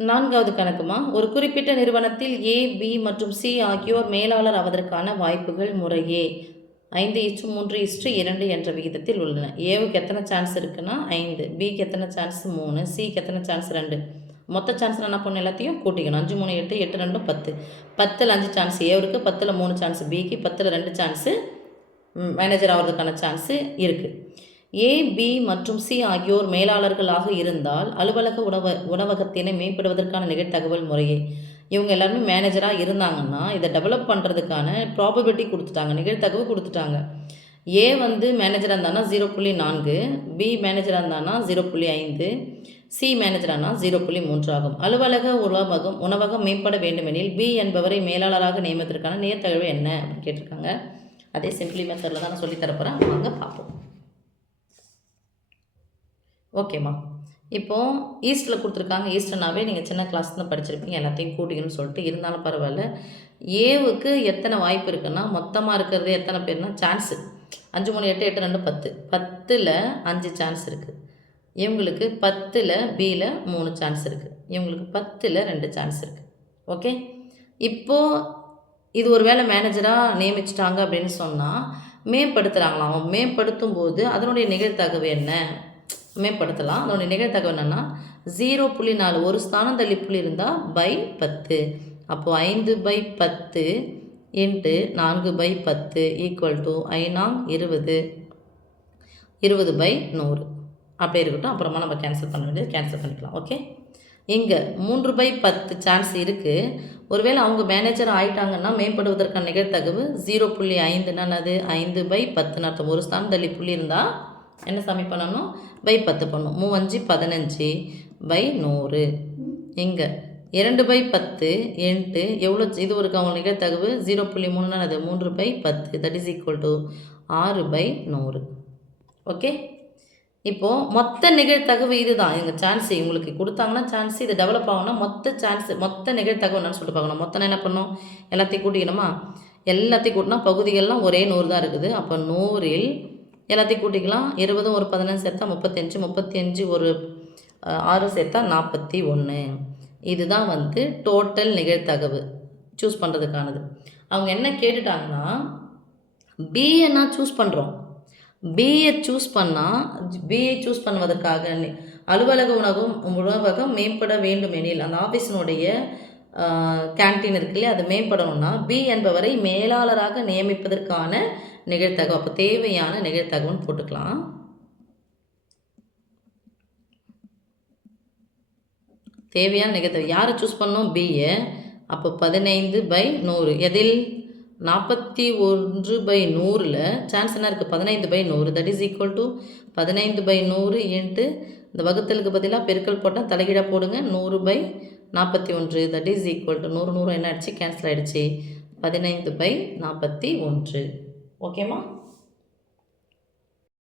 4வது கணக்குமா, ஒரு குறிப்பிட்ட நிறுவனத்தில் ஏ, பி மற்றும் சி ஆகியோர் மேலாளர் ஆவதற்கான வாய்ப்புகள் முறையே 5:3:2 என்ற விகிதத்தில் உள்ளன. ஏவுக்கு எத்தனை சான்ஸ் இருக்குன்னா 5, பிக்கு எத்தனை சான்ஸ் 3, சிக்கு எத்தனை சான்ஸ் 2. மொத்த சான்ஸ் என்ன பண்ணணும், எல்லாத்தையும் கூட்டிக்கணும். 5, 3, 8, 8, 2, 10. 10ல் 5 சான்ஸ் ஏவுக்கு, 10ல் 3 சான்ஸ் பிக்கு, 10ல் 2 சான்ஸு மேனேஜர் ஆகிறதுக்கான சான்ஸு இருக்குது. ஏ, பி மற்றும் சி ஆகியோர் மேலாளர்களாக இருந்தால் அலுவலக உணவகத்தினை மேம்படுவதற்கான நிகழ்தகவல் முறையே. இவங்க எல்லாருமே மேனேஜராக இருந்தாங்கன்னா இதை டெவலப் பண்ணுறதுக்கான ப்ராபபிலிட்டி கொடுத்துட்டாங்க, நிகழ்தகவு கொடுத்துட்டாங்க. ஏ வந்து மேனேஜராக இருந்தானா 0.4, பி மேனேஜராக இருந்தானா 0.5, சி மேனேஜரானா 0.3 ஆகும். அலுவலக உணவகம் மேம்பட வேண்டுமெனில் பி என்பவரை மேலாளராக நியமிப்பதற்கான நிகழ்தகவு என்ன அப்படின்னு கேட்டிருக்காங்க. அதே சிம்பிளி மெத்தடில் தான் நான் சொல்லித்தரப்போகிறேன், வாங்க பார்ப்போம். ஓகேம்மா, இப்போது ஈஸ்ட்டில் கொடுத்துருக்காங்க. ஈஸ்ட்னாவே நீங்கள் சின்ன கிளாஸ் தான் படிச்சிருப்பீங்க, எல்லாத்தையும் கூட்டிக்கணும்னு சொல்லிட்டு. இருந்தாலும் பரவாயில்ல. ஏவுக்கு எத்தனை வாய்ப்பு இருக்குன்னா, மொத்தமாக இருக்கிறது எத்தனை பேர்னா சான்ஸு 5, 3, 8, 8, 2, 10. 10ல் 5 சான்ஸ் இருக்குது. இவங்களுக்கு 10ல் பியில் 3 சான்ஸ் இருக்குது. இவங்களுக்கு 10ல் 2 சான்ஸ் இருக்குது. ஓகே, இப்போது இது ஒரு வேளை மேனேஜராக நியமிச்சிட்டாங்க அப்படின்னு சொன்னால் மேம்படுத்துகிறாங்களாம். அவன் மேம்படுத்தும் போது அதனுடைய நிகழ்தகவு என்ன, மேம்படுத்தலாம். அதனுடைய நிகழ்தகவு என்னென்னா 0.4, ஒரு ஸ்தானம் தள்ளி புள்ளி இருந்தால் பை 10. அப்போது 5/10 × 4/10 ஈக்குவல் டு 5×20, 20/100 அப்படியே இருக்கட்டும். அப்புறமா நம்ம கேன்சல் பண்ண வேண்டியது கேன்சல் பண்ணிக்கலாம். ஓகே, இங்கே 3/10 சான்ஸ் இருக்குது. ஒருவேளை அவங்க மேனேஜர் ஆகிட்டாங்கன்னா மேம்படுவதற்கான நிகழ்தகவு 0.5ன்னா அது 5/10 அர்த்தம். ஒரு ஸ்தானம் தள்ளி புள்ளி இருந்தால் என்ன சாமி பண்ணணும், /10 பண்ணணும். 3×5 15/100. இங்கே 2/10 × எவ்வளோ, இது ஒரு அவங்க நிகழ்தகவு 0.3ன்னா அது 3/10, that is equal to 6/100. Okay, இப்போது மொத்த நிகழ்தகவு இது தான். எங்கள் சான்ஸ் இவங்களுக்கு கொடுத்தாங்கன்னா சான்ஸ் இது டெவலப் ஆகணும்னா மொத்த சான்ஸ், மொத்த நிகழ்தகவு என்னன்னு சொல்லிட்டு பார்க்கணும். மொத்தம் என்ன பண்ணணும், எல்லாத்தையும் கூட்டிக்கணுமா. எல்லாத்தையும் கூட்டினா பகுதிகள்லாம் ஒரே 100 தான் இருக்குது. அப்போ 100ல் எல்லாத்தையும் கூட்டிக்கலாம். 20 ஒரு 15 சேர்த்தா 35, 35 ஒரு 6 சேர்த்தா 41. இதுதான் வந்து டோட்டல் நிகழ்தகவு சூஸ் பண்ணுறதுக்கானது. அவங்க என்ன கேட்டுட்டாங்கன்னா பிஏ நான் சூஸ் பண்ணுறோம். பிஏ சூஸ் பண்ணுவதற்காக அலுவலக உணவகம் மேம்பட வேண்டுமெனில் அந்த ஆஃபீஸினுடைய கேன்டீன் இருக்கு இல்லையா, அது மேம்படணும்னா பி என்பவரை மேலாளராக நியமிப்பதற்கான நிகழ்தகவு. அப்போ தேவையான நிகழ்தகவுன்னு போட்டுக்கலாம். தேவையான நிகழ்தகவு யாரை சூஸ் பண்ணோம், பிஏ. அப்போ 15/100 எதில் 41/100ல் சான்ஸ் என்ன இருக்குது, 15/100, தட் இஸ் ஈக்குவல் டு 15/100 × இந்த வகுத்தலுக்கு பதிலாக பெருக்கல் போட்டால் தலைகீழாக போடுங்க. 100/41, தட் இஸ் ஈக்குவல் டு 100 100 என்ன ஆயிடுச்சு, கேன்சல் ஆகிடுச்சு. 15/41. ஓகேம்மா.